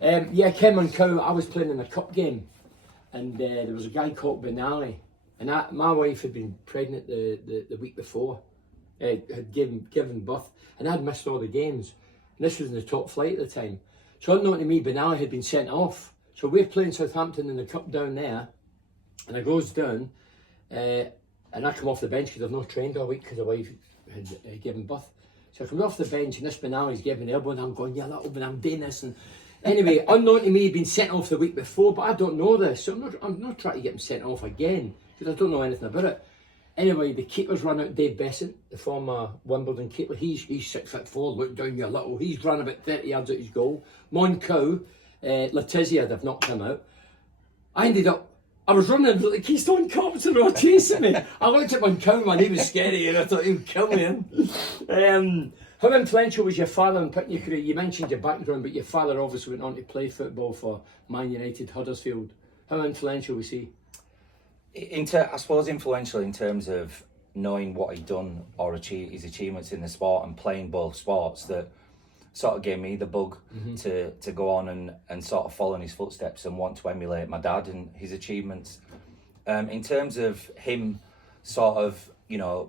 Yeah, Kim and Cow, I was playing in a cup game, and there was a guy called Benali, and my wife had been pregnant the week before, had given birth, and I'd missed all the games, and this was in the top flight at the time. So unknown to me, Benali had been sent off. So we're playing Southampton in the cup down there, and I goes down, and I come off the bench because I've not trained all week because the wife had given birth. So I come off the bench, and this Benali's giving me an elbow, and I'm going, yeah, that'll be, I'm doing this, and anyway, unknown to me, he'd been sent off the week before, but I don't know this, so I'm not trying to get him sent off again because I don't know anything about it. Anyway, the keeper's run out. Dave Besant, the former Wimbledon keeper, he's 6'4", look down your little. He's run about 30 yards at his goal. Moncow, Letizia, they've knocked him out. I was running like Keystone Cops and they were chasing me. I looked at Moncow, man, he was scary, and I thought he would kill me. How influential was your father in picking your career? You mentioned your background, but your father obviously went on to play football for Man United, Huddersfield. How influential was he? I suppose influential in terms of knowing what he'd done or his achievements in the sport and playing both sports, that sort of gave me the bug to go on and sort of follow in his footsteps and want to emulate my dad and his achievements. In terms of him sort of,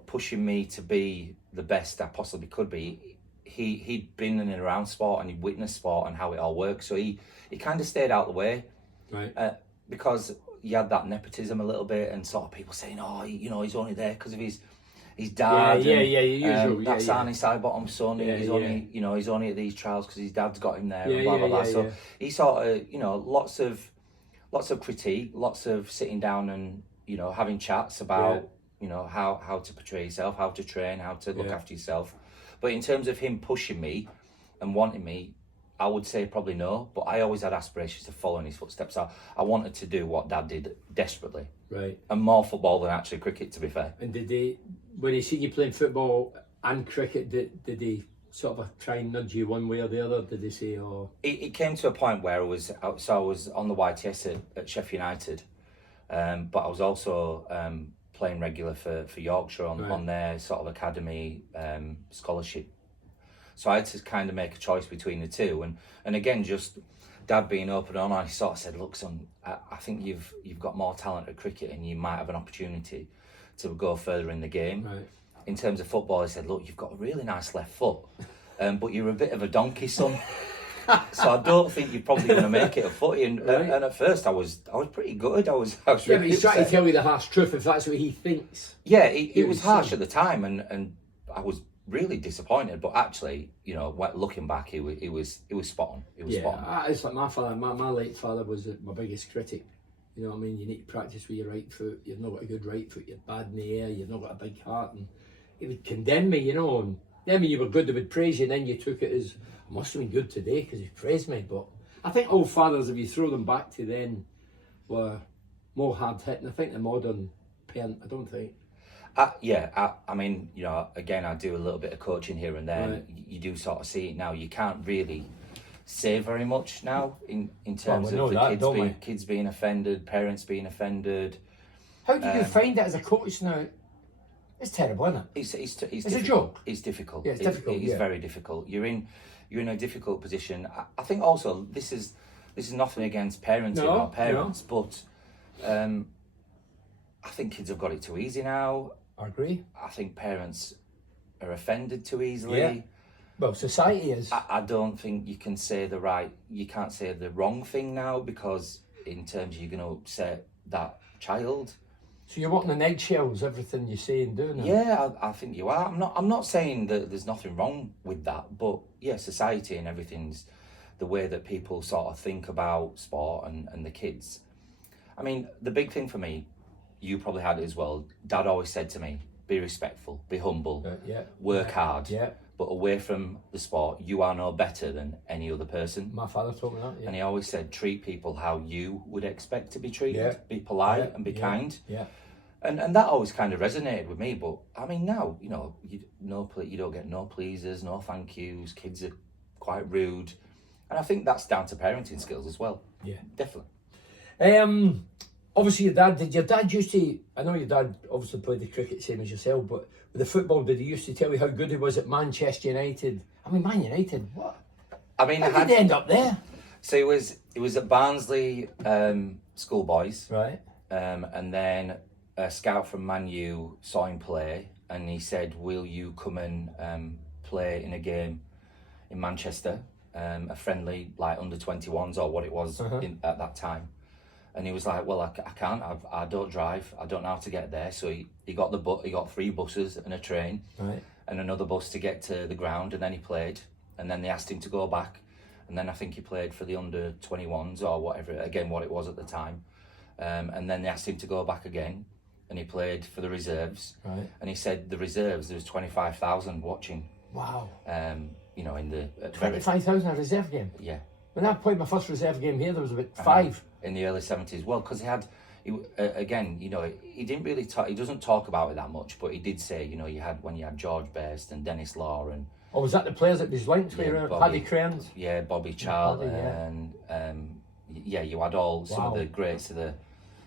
pushing me to be the best I possibly could be, he'd been in and around sport and he'd witnessed sport and how it all works. So he kind of stayed out of the way. Right. Because he had that nepotism a little bit, and sort of people saying, oh, he's only there because of his dad. Usual. That's Arnie Sidebottom's son. He's only at these trials because his dad's got him there. And blah blah blah. So he sort of, lots of critique, lots of sitting down and having chats about how to portray yourself, how to train, how to look after yourself. But in terms of him pushing me and wanting me, I would say probably no, but I always had aspirations to follow in his footsteps. I wanted to do what Dad did desperately. Right. And more football than actually cricket, to be fair. And when he seen you playing football and cricket, did he sort of try and nudge you one way or the other? Did they say, oh? It came to a point where I was on the YTS at Sheffield United, but I was also playing regular for Yorkshire on their sort of academy scholarship. So I had to kind of make a choice between the two, and again, just Dad being open and honest, he sort of said, "Look, son, I think you've got more talent at cricket, and you might have an opportunity to go further in the game." Right. In terms of football, he said, "Look, you've got a really nice left foot, but you're a bit of a donkey, son. So I don't think you're probably going to make it a footy." And at first, I was pretty good. I was Yeah, really but he's trying to upset. tell you the harsh truth if that's what he thinks. Yeah, it was harsh at the time, and I was really disappointed, but actually, looking back, it was spot on. It was spot on. It's like my father. My late father was my biggest critic. You know what I mean? You need to practice with your right foot. You've not got a good right foot. You're bad in the air. You've not got a big heart, and he would condemn me. And then when you were good, they would praise you, and then you took it as, I must have been good today because he praised me. But I think all fathers, if you throw them back to then, were more hard hitting. I think the modern parent, I don't think. I mean, again, I do a little bit of coaching here and there. Right. You do sort of see it now. You can't really say very much now in terms we know of the that, kids being offended, parents being offended. How do you find it as a coach now? It's terrible, isn't it? It's a joke. It's difficult. Yeah, it's difficult. It is very difficult. You're in a difficult position. I think also this is nothing against parenting or parents, but I think kids have got it too easy now. I agree. I think parents are offended too easily. Yeah. Well, society is. I don't think you can't say the wrong thing now, because in terms you're going to upset that child. So you're walking on eggshells, everything you say and do now? Yeah, I think you are. I'm not saying that there's nothing wrong with that, but yeah, society and everything's the way that people sort of think about sport and the kids. I mean, the big thing for me, you probably had it as well. Dad always said to me, be respectful, be humble, work hard. Yeah. But away from the sport, you are no better than any other person. My father told me that, yeah. And he always said, treat people how you would expect to be treated. Be polite and be kind. Yeah. And that always kind of resonated with me. But I mean, now, you don't get no pleasers, no thank yous. Kids are quite rude. And I think that's down to parenting skills as well. Yeah. Definitely. Obviously your dad used to, I know your dad obviously played the cricket same as yourself, but with the football, did he used to tell you how good he was at Manchester United? I mean, Man United, what? I mean, How did they end up there? So it was at Barnsley schoolboys, Right. and then a scout from Man U saw him play, and he said, "Will you come and play in a game in Manchester, a friendly like under-21s or what it was at that time?" And he was like, "Well, I can't. I don't drive. I don't know how to get there." So he got he got 3 buses and a train, Right. and another bus to get to the ground, and then he played. And then they asked him to go back, and then I think he played for the under-21s or whatever, again what it was at the time. And then they asked him to go back again, and he played for the reserves. Right. And he said the reserves, there was 25,000 watching. Wow. You know, in the 25,000 a reserve game. yeah. When I played my first reserve game here, there was about 5. In the early 70s. Well, because again, you know, he didn't really talk, he doesn't talk about it that much, but he did say, you know, when you had George Best and Dennis Law and Oh, was that the players that was linked with? Paddy Crerns? Yeah, Bobby Charl, Paddy, yeah. and you had all some of Wow. the greats of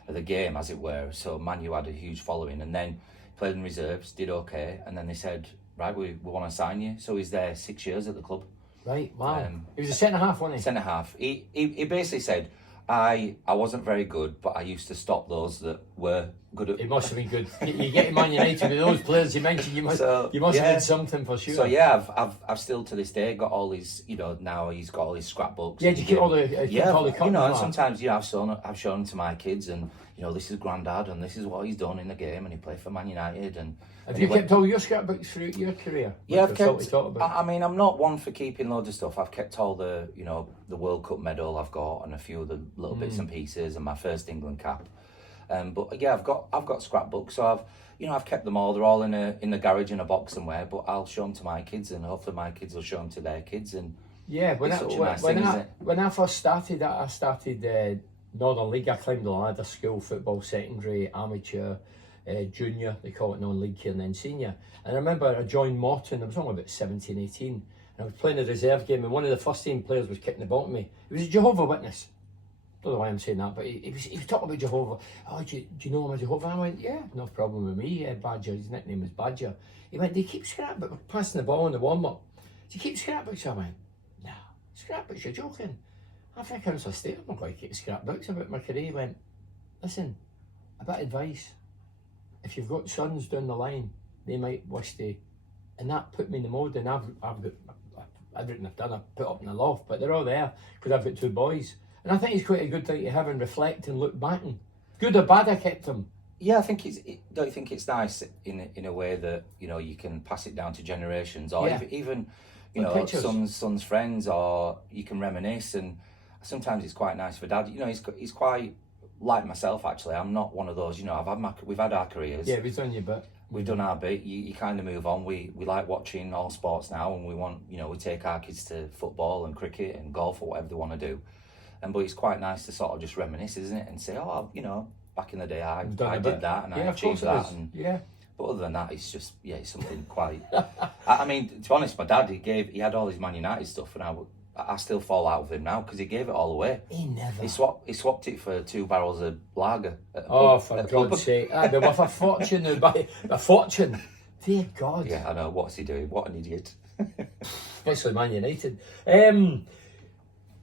the game, as it were. So Man U had a huge following, and then played in reserves, did okay, and then they said, right, we want to sign you. So he's there 6 years at the club. Right, wow. He was a centre half, wasn't he? Centre half. He basically said, I wasn't very good, but I used to stop those that were good at. He must have been good. You get to Man United with those players you mentioned. You must have did something for sure. So yeah, I've still to this day got all his, you know, now he's got all his scrapbooks. Yeah, do you keep all the all the you know, and cups? sometimes I've shown them to my kids, and you know, this is Grandad, and this is what he's done in the game, and he played for Man United, and. Have you kept all your scrapbooks throughout your career? Yeah, I've kept. I mean, I'm not one for keeping loads of stuff. I've kept all the, you know, the World Cup medal I've got, and a few of the little bits and pieces, and my first England cap. But yeah, I've got scrapbooks, so I've kept them all. They're all in the garage in a box somewhere. But I'll show them to my kids, and hopefully my kids will show them to their kids. And yeah, when I first started, I started Northern League. I climbed the ladder: school, football, secondary, amateur. Junior, they call it non-league here, and then senior. And I remember I joined Morton, I was only about 17, 18, and I was playing a reserve game, and one of the first team players was kicking the ball to me. He was a Jehovah's Witness. Don't know why I'm saying that, but he was talking about Jehovah. Oh, do you know I'm a Jehovah? I went, yeah, no problem with me, Badger. His nickname was Badger. He went, do you keep scrapbooks? We're passing the ball in the warm-up. Do you keep scrapbooks? I went, no, scrapbooks, you're joking. After Council Estate, I'm not going to keep scrapbooks about my career. He went, listen, a bit of advice. If you've got sons down the line, they might wish to, and that put me in the mode. And I've got everything I've done, I've put up in the loft, but they're all there because I've got 2 boys, and I think it's quite a good thing to have and reflect and look back. And good or bad, I kept them. Yeah, I think don't you think it's nice in a way that, you know, you can pass it down to generations, or even you know, sons' friends, or you can reminisce. And sometimes it's quite nice for Dad. You know, he's quite. Like myself, actually, I'm not one of those. You know, we've had our careers. Yeah, we've done your bit. We've done our bit. You kind of move on. We like watching all sports now, and we want, you know, we take our kids to football and cricket and golf or whatever they want to do. But it's quite nice to sort of just reminisce, isn't it? And say, oh, you know, back in the day, I did that and I achieved that. And but other than that, it's just it's something quite. I mean, to be honest, my dad he had all his Man United stuff, and I still fall out with him now because he gave it all away. He never. He swapped it for 2 barrels of lager. For God's sake! I'd be worth a fortune. A fortune. Dear God. Yeah, I know. What's he doing? What an idiot. Especially Man United.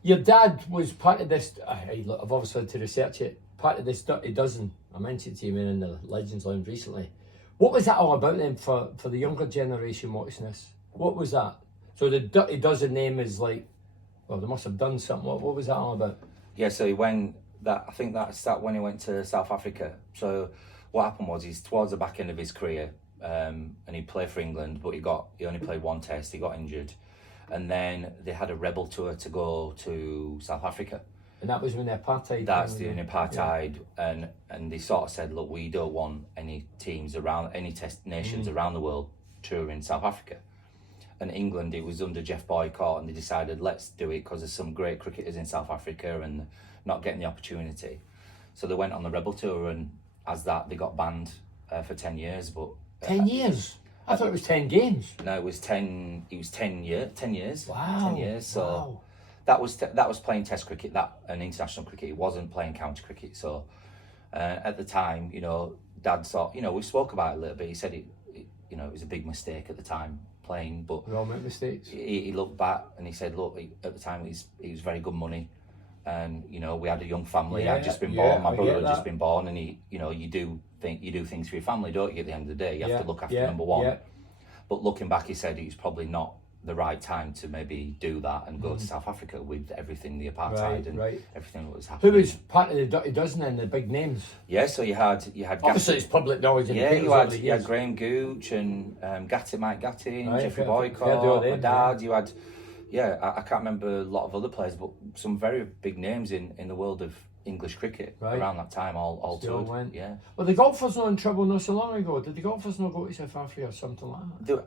Your dad was part of this. I've obviously had to research it. Part of this Dirty Dozen. I mentioned to you in the Legends Lounge recently. What was that all about then for the younger generation watching this? What was that? So the Dirty Dozen name is like. Well, they must have done something. What was that all about? Yeah, so I think that's when he went to South Africa. So what happened was he's towards the back end of his career, and he played for England, but he only played 1 test. He got injured, and then they had a rebel tour to go to South Africa. And that was when the apartheid. That's the apartheid, and they sort of said, look, we don't want any teams around any test nations around the world touring South Africa. And England, it was under Jeff Boycott, and they decided, let's do it because there's some great cricketers in South Africa and not getting the opportunity. So they went on the Rebel Tour, and as that, they got banned for 10 years. But 10 years? I thought it was 10 games. No, it was 10. It was 10 years. Wow. 10 years. So that was playing Test cricket, and international cricket. It wasn't playing county cricket. So at the time, you know, Dad thought, you know, we spoke about it a little bit. He said it was a big mistake at the time. Playing, but we all make mistakes. He looked back and he said, "Look, at the time it was very good money, and you know we had a young family. Yeah, I'd just been yeah, born. My I brother get had that. just been born, and you do things for your family, don't you? At the end of the day, you have to look after yeah, number one. yeah. But looking back, he said it's probably not the right time to maybe do that and go to South Africa with everything, the apartheid and everything that was happening. Who was part of the Dirty Dozen and the big names? Yeah, so you had Obviously, it's public knowledge. yeah, you had Graham Gooch and Mike Gatti and Jeffrey Boycott, my dad. You had, I can't remember a lot of other players, but some very big names in the world of English cricket around that time. All toured. Yeah. Well, the golfers not in trouble not so long ago. Did the golfers not go to South Africa or something like that?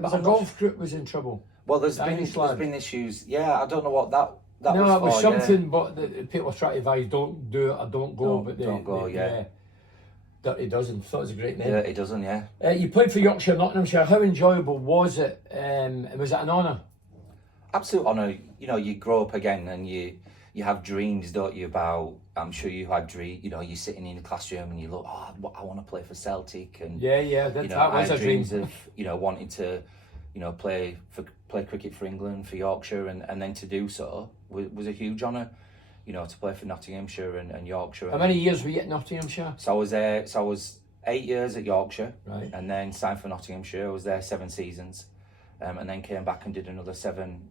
The golf group was in trouble. Well, there's been issues. Yeah, I don't know what that was. No, it was for, something, but the people were trying to advise don't do it or don't go. Don't go. Dirty Dozen. Thought it was a great name. Dirty Dozen. Yeah. You played for Yorkshire, Nottinghamshire. How enjoyable was it? Was it an honour? Absolute honour. You know, you grow up again and you have dreams, don't you? About I'm sure you had dreams. You know, you're sitting in the classroom and you look, I want to play for Celtic, and that was a dream. dreams of wanting to play cricket for England, for Yorkshire, and then to do so was a huge honour. You know, to play for Nottinghamshire and Yorkshire. How many years were you at Nottinghamshire? So I was there. So I was 8 years at Yorkshire, right, and then signed for Nottinghamshire. I was there 7 seasons, and then came back and did another 7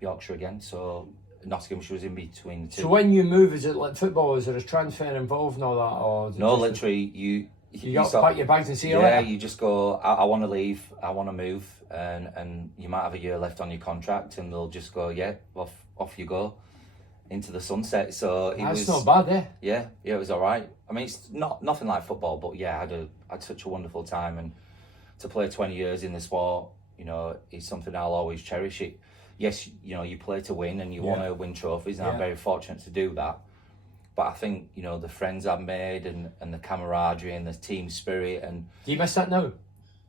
Yorkshire again. So Nottinghamshire was in between the two. So when you move, is it like football? Is there a transfer involved and all that, or no? Literally, you got to pack your bags and see you later? Yeah, you just go. I want to leave. I want to move, and you might have a year left on your contract, and they'll just go, off you go into the sunset. So That's not bad, eh? Yeah, it was all right. I mean, it's nothing like football, but yeah, I had such a wonderful time, and to play 20 years in the sport, is something I'll always cherish. It. Yes, you play to win, and you want to win trophies, and I'm very fortunate to do that. But I think the friends I've made and the camaraderie and the team spirit, and do you miss that now?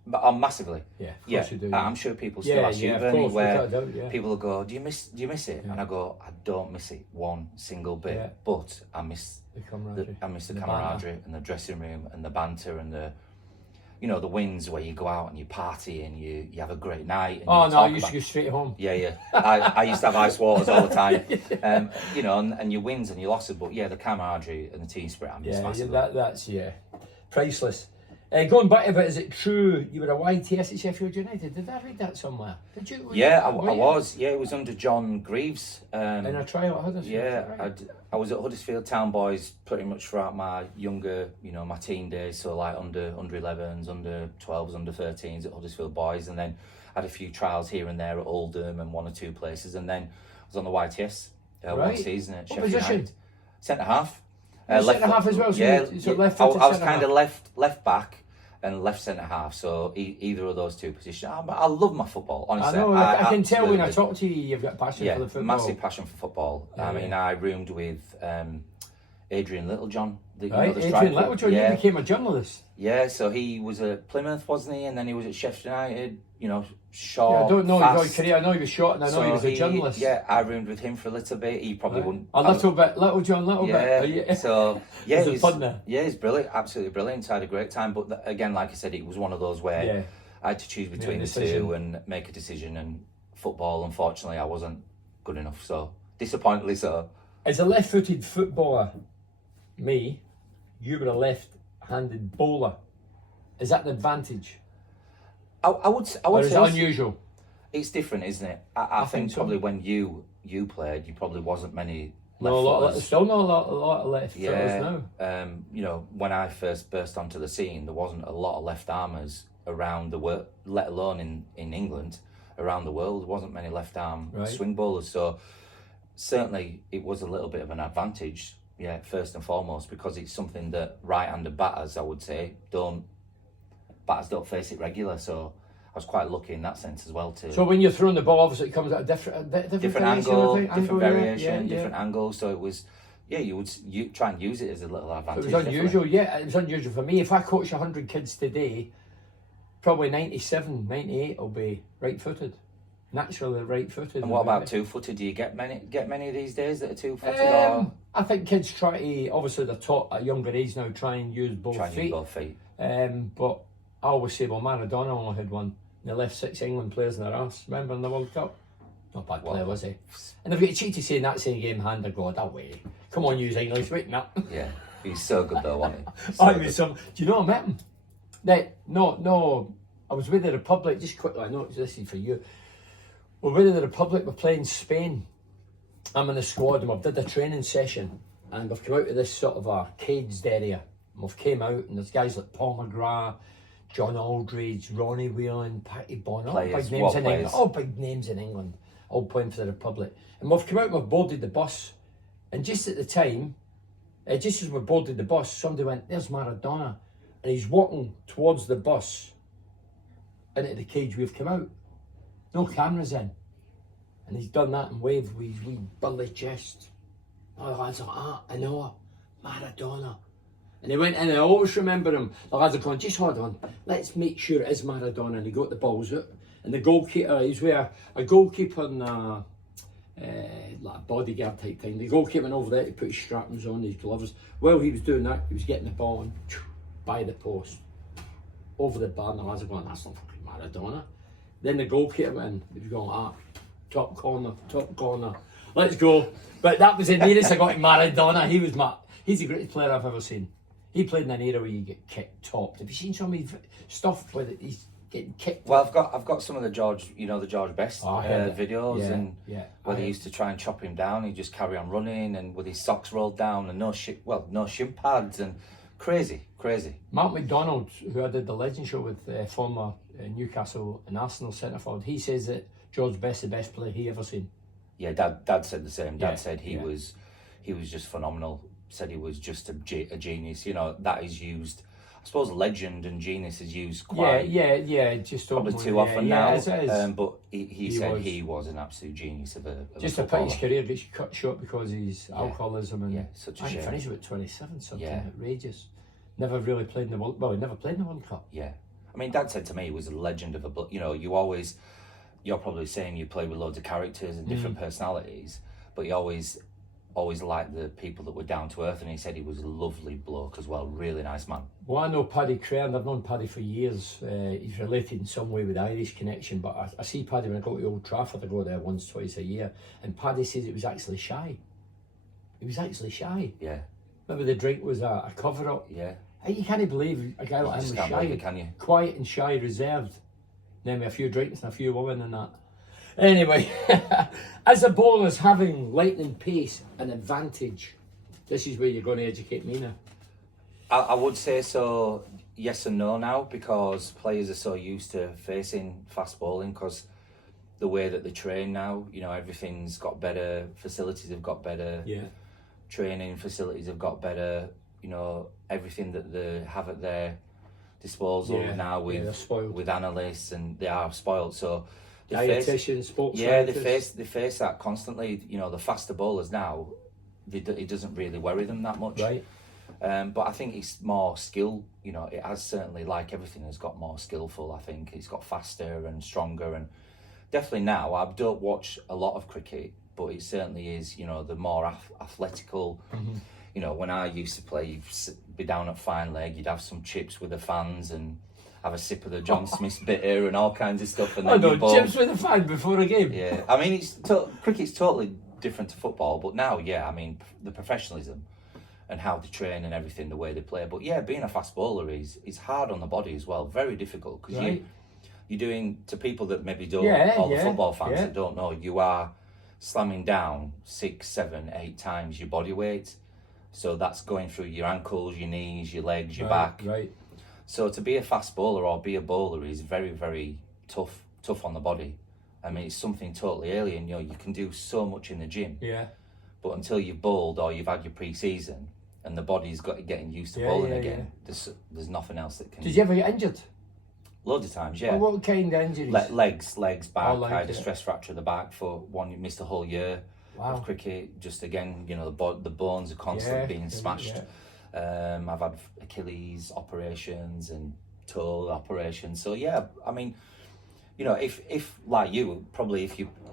But massively. Yeah, of course you do. Yeah. I'm sure people still ask you, Bernie, where people will go, do you miss it? Yeah. And I go, I don't miss it one single bit, but I miss the camaraderie. the camaraderie and the dressing room and the banter and the wins where you go out and you party and you have a great night. And I used to go straight home. Yeah. I used to have ice waters all the time. And your wins and your losses, but the camaraderie and the team spirit, I miss massively. That's priceless. Going back a bit, is it true you were a YTS at Sheffield United? Did I read that somewhere? Did you? I was. Yeah, it was under John Greaves. In a trial at Huddersfield? Yeah, right? I was at Huddersfield Town Boys pretty much throughout my younger, my teen days. So like under 11s, under 12s, under 13s at Huddersfield Boys, and then had a few trials here and there at Oldham and 1 or 2 places, and then I was on the YTS one season at Sheffield United. Centre half. Centre half as well. So left I was kind of left back and left centre half. So either of those two positions. I love my football. Honestly, I can tell when I talk to you, you've got passion for the football. Massive passion for football. I mean, I roomed with Adrian Littlejohn. Adrian Littlejohn, you became a journalist. Yeah, so he was at Plymouth, wasn't he? And then he was at Sheffield United. Short. I don't know fast. his career. I know he was short, and I know he was a journalist. Yeah, I roomed with him for a little bit. He probably wouldn't. A little bit, Littlejohn, bit. So he's fun there. Yeah, he's brilliant, absolutely brilliant. I had a great time, but again, like I said, it was one of those where I had to choose between the two and make a decision. And football, unfortunately, I wasn't good enough. So disappointingly so. As a left-footed footballer, you were a left-handed bowler. Is that an advantage? I would say it unusual? It's different, isn't it? I think so. Probably when you played, you probably wasn't many still not a lot of left footers now. When I first burst onto the scene, there wasn't a lot of left armers around the world, let alone in England, around the world. There wasn't many left arm swing bowlers, so certainly it was a little bit of an advantage. Yeah, first and foremost, because it's something that right-handed batters, I would say, don't face it regular. So I was quite lucky in that sense as well too. So when you're throwing the ball, obviously it comes at a different angle, different variation, different angle. So it was, you would try and use it as a little advantage. It was unusual, definitely. It was unusual for me. If I coach 100 kids today, probably 97, 98 will be right-footed. Naturally right-footed. And what about two-footed? Do you get many of these days that are two-footed? I think kids try to, obviously they're taught at a younger age now, try and use both feet. But I always say, Maradona only had one. They left 6 England players in their arse. Remember in the World Cup? Not bad player, was he? And they've got cheated saying that same game, hand of God, away. Come on, use English, wait, that. Yeah, he's so good though, wasn't he? So do you know I met him? No, I was with the Republic, just quickly, I know this is for you. We're with the Republic, we're playing Spain. I'm in the squad and we've did a training session and we've come out of this sort of a caged area. And we've came out and there's guys like Paul McGrath, John Aldridge, Ronnie Whelan, Patty Bonner, all big names in England. All big names in England, all playing for the Republic. And we've come out and we've boarded the bus. And just at the time, just as we boarded the bus, somebody went, there's Maradona. And he's walking towards the bus into the cage we've come out. No cameras in. And he's done that and waved with his wee burly chest. Oh, the lads are I know, Maradona. And he went in, and I always remember him. The lads are going, just hold on, let's make sure it is Maradona. And he got the balls out. And the goalkeeper, he's with a goalkeeper and like a bodyguard type thing. The goalkeeper went over there to put his strappings on, his gloves. While he was doing that, he was getting the ball and by the post. Over the bar, and the lads are going, that's not fucking Maradona. Then the goalkeeper went in, he was going, top corner, let's go. But that was the nearest I got to Maradona. He's the greatest player I've ever seen. He played in an era where you get kicked topped. Have you seen some of his stuff where he's getting kicked? Well, I've got some of the George Best videos, and where they used to try and chop him down, he'd just carry on running, and with his socks rolled down, and no shin pads, and crazy. Mark McDonald, who I did the Legend show with, former Newcastle and Arsenal centre forward, he says that George Best the best player he ever seen. Yeah, Dad said the same. Dad said he was just phenomenal. Said he was just a genius. You know, that is used. I suppose legend and genius is used quite. Just probably too often now. But he said he was an absolute genius of a. Just a pity his career gets cut short because of his alcoholism and such a shame. He finished about 27, something outrageous. Never really played in the World. Well, he never played in the World Cup. Yeah, I mean, Dad said to me he was a legend of a. You know, you're probably saying you play with loads of characters and different personalities, but you always liked the people that were down to earth, and he said he was a lovely bloke as well, really nice man. Well, I know Paddy Crane, I've known Paddy for years. He's related in some way with the Irish connection, but I see Paddy when I go to Old Trafford. I go there once, twice a year, and Paddy says it was actually shy. He was actually shy. Yeah. Maybe the drink was a cover-up. Yeah. You can't believe a guy like him was shy. It, can you? Quiet and shy, reserved. Name me a few drinks and a few women and that. Anyway, as a bowler's having lightning pace an advantage, this is where you're going to educate me now. I would say so, yes and no now, because players are so used to facing fast bowling, because the way that they train now, you know, everything's got better, facilities have got better, training facilities have got better, you know, everything that they have at their disposal now with analysts, and they are spoiled. So dietitians, sports they face that constantly. You know, the faster bowlers now, it doesn't really worry them that much. Right. But I think it's more skill. You know, it has certainly, like everything, has got more skillful. I think it's got faster and stronger, and definitely now I don't watch a lot of cricket, but it certainly is. You know, the more athletical. Mm-hmm. You know, when I used to play, you'd be down at fine leg, you'd have some chips with the fans and have a sip of the John Smith's bitter and all kinds of stuff. And then chips with the fan before a game. Yeah, I mean, cricket's totally different to football, but now, I mean, the professionalism and how they train and everything, the way they play. But yeah, being a fast bowler is hard on the body as well, very difficult, because you're doing, to people that maybe don't, all the football fans that don't know, you are slamming down 6, 7, 8 times your body weight. So that's going through your ankles, your knees, your legs, your back. Right. So to be a fast bowler or be a bowler is very, very tough on the body. I mean, it's something totally alien. You know, you can do so much in the gym. Yeah. But until you've bowled or you've had your pre-season and the body's getting used to bowling again, there's nothing else that can. Did you ever get injured? Loads of times, yeah. What kind of injuries? Legs, back. I had a stress fracture of the back for one. You missed a whole year. Wow. Of cricket, just again, you know, the bones are constantly being smashed. I've had Achilles operations and toe operations. So yeah, I mean, you know, if like you, probably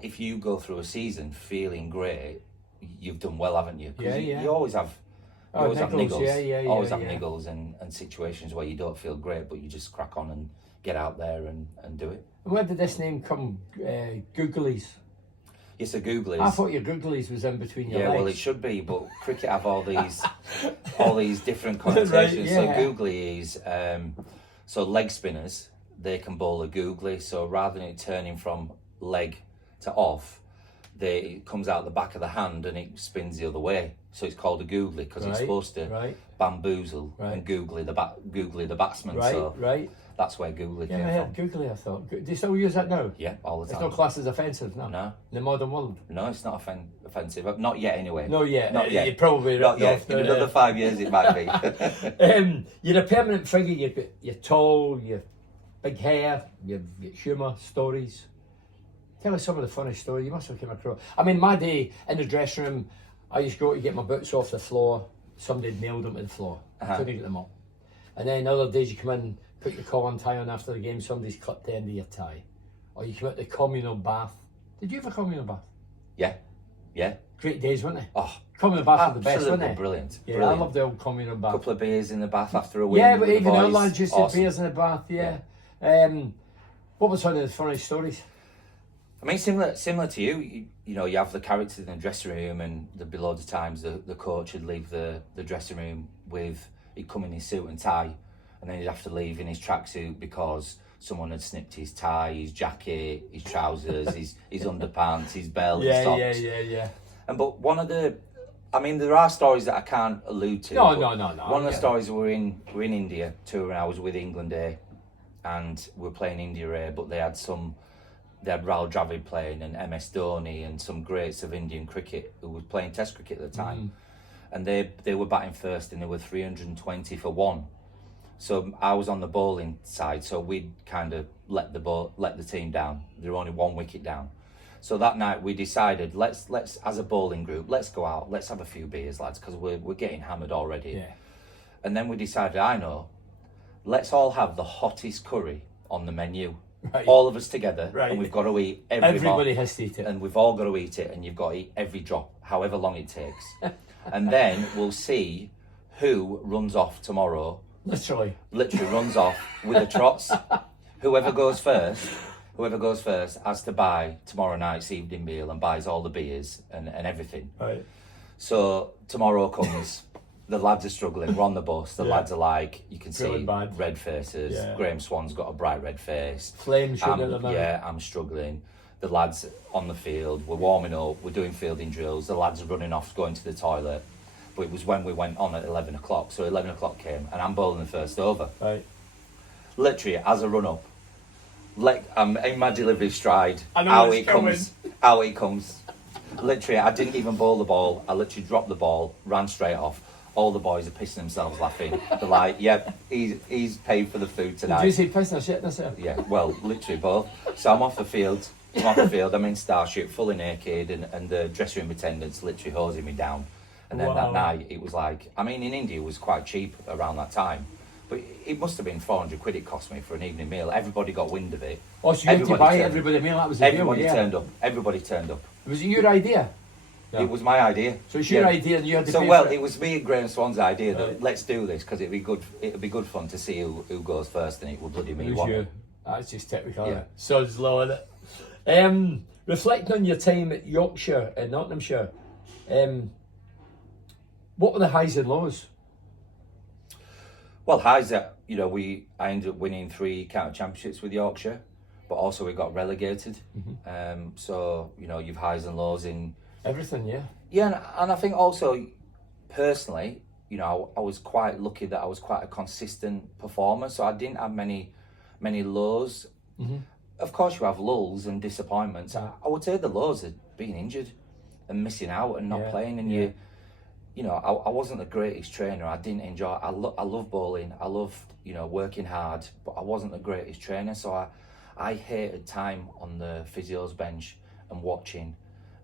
if you go through a season feeling great, you've done well, haven't you? You always have. You always have niggles. Always have niggles and situations where you don't feel great, but you just crack on and get out there and do it. And where did this name come? Googlies. Yes, a googlies. I thought your googlies was in between your Yeah, legs. well, it should be, but cricket have all these different connotations. Right, So yeah. googly is so leg spinners. They can bowl a googly. So rather than it turning from leg to off, it comes out the back of the hand and it spins the other way. So it's called a googly because it's supposed to bamboozle and googly the batsman. So that's where googly came I from. heard googly, I thought. Do you still use that now? Yeah, all the It's time. not classed as offensive now? No. In the modern world? No, it's not offensive. Not yet, anyway. No, yet. Not yet. You're probably Not yet. off In now, another 5 years, it might be. You're a permanent figure. You're tall, you've big hair, you've got humour, stories. Tell us some of the funny stories you must have come across. I mean, my day in the dressing room, I used to go to get my boots off the floor. Somebody had nailed them to the floor. Couldn't get them up. And then other days you come in, put your collar and tie on after the game, somebody's clipped the end of your tie. Or you come out the communal bath. Did you have a communal bath? Yeah. Great days, weren't they? Oh, communal baths were the best, weren't absolutely they? brilliant. Yeah, Brilliant. I love the old communal bath. Couple of beers in the bath after a win. Yeah, but with even the our boys. lads used to Awesome. beers in the bath, yeah. What was one of the funny stories? I mean, similar to you, you know, you have the characters in the dressing room, and there'd be loads of times the coach would leave the dressing room with, he'd come in his suit and tie, and then he'd have to leave in his tracksuit because someone had snipped his tie, his jacket, his trousers, his underpants, his belt, his socks. Yeah. And but one of the, I mean, there are stories that I can't allude to. No. One of the stories we're in India touring. I was with England A, and we were playing India A, but they had Rahul Dravid playing and MS Dhoni and some greats of Indian cricket who was playing Test cricket at the time, and they were batting first and they were 320 for one. So I was on the bowling side, so we'd kind of let the team down. They were only 1 wicket down. So that night we decided, let's as a bowling group, let's go out, let's have a few beers, lads, because we're getting hammered already. Yeah. And then we decided, let's all have the hottest curry on the menu. Right. All of us together, Right. and we've got to eat Everybody has to eat it. and we've all got to eat it, and you've got to eat every drop, however long it takes. And then we'll see who runs off tomorrow. Literally Runs off with the trots. Whoever goes first has to buy tomorrow night's evening meal and buys all the beers and everything. Right. So tomorrow comes, the lads are struggling, we're on the bus, the lads are like, you can Feeling see bad. red faces. Yeah. Graham Swan's got a bright red face. Flames shooting at the moment. Yeah, I'm struggling. The lads on the field, we're warming up, we're doing fielding drills, the lads are running off, going to the toilet. But it was when we went on at 11 o'clock. So 11 o'clock came and I'm bowling the first over. Right. Literally, as I run up, I'm in my delivery stride, I know out it's it comes. Literally, I didn't even bowl the ball. I literally dropped the ball, ran straight off. All the boys are pissing themselves laughing. They're like, yep, he's paid for the food tonight. Did you say pissing or shitting yourself? Yeah, well, literally both. So I'm off the field. I'm in Starship, fully naked, and the dressing room attendants literally hosing me down. And then that night, it was like, I mean, in India, it was quite cheap around that time. But it must have been 400 quid it cost me for an evening meal. Everybody got wind of it. Oh, so you had to buy everybody a meal? That was the Everybody deal, yeah. turned up. Everybody turned up. Was it your idea? Yeah. It was my idea. So it's your idea and you had to pay well, for it? it was me and Graham Swan's idea that Right. let's do this because it'd be good fun to see who goes first, and it would bloody me. It was wouldn't you. it? That's just typical. Yeah. Yeah. Sod's law, innit? Reflecting on your time at Yorkshire and Nottinghamshire, what were the highs and lows? Well, highs that I ended up winning 3 county championships with Yorkshire, but also we got relegated. So you've highs and lows in Everything, yeah. Yeah, and I think also personally, I was quite lucky that I was quite a consistent performer, so I didn't have many lows. Of course, you have lulls and disappointments. I would say the lows are being injured and missing out and not playing, and I wasn't the greatest trainer. I didn't enjoy. I love bowling. I love working hard, but I wasn't the greatest trainer. So I hated time on the physio's bench and watching.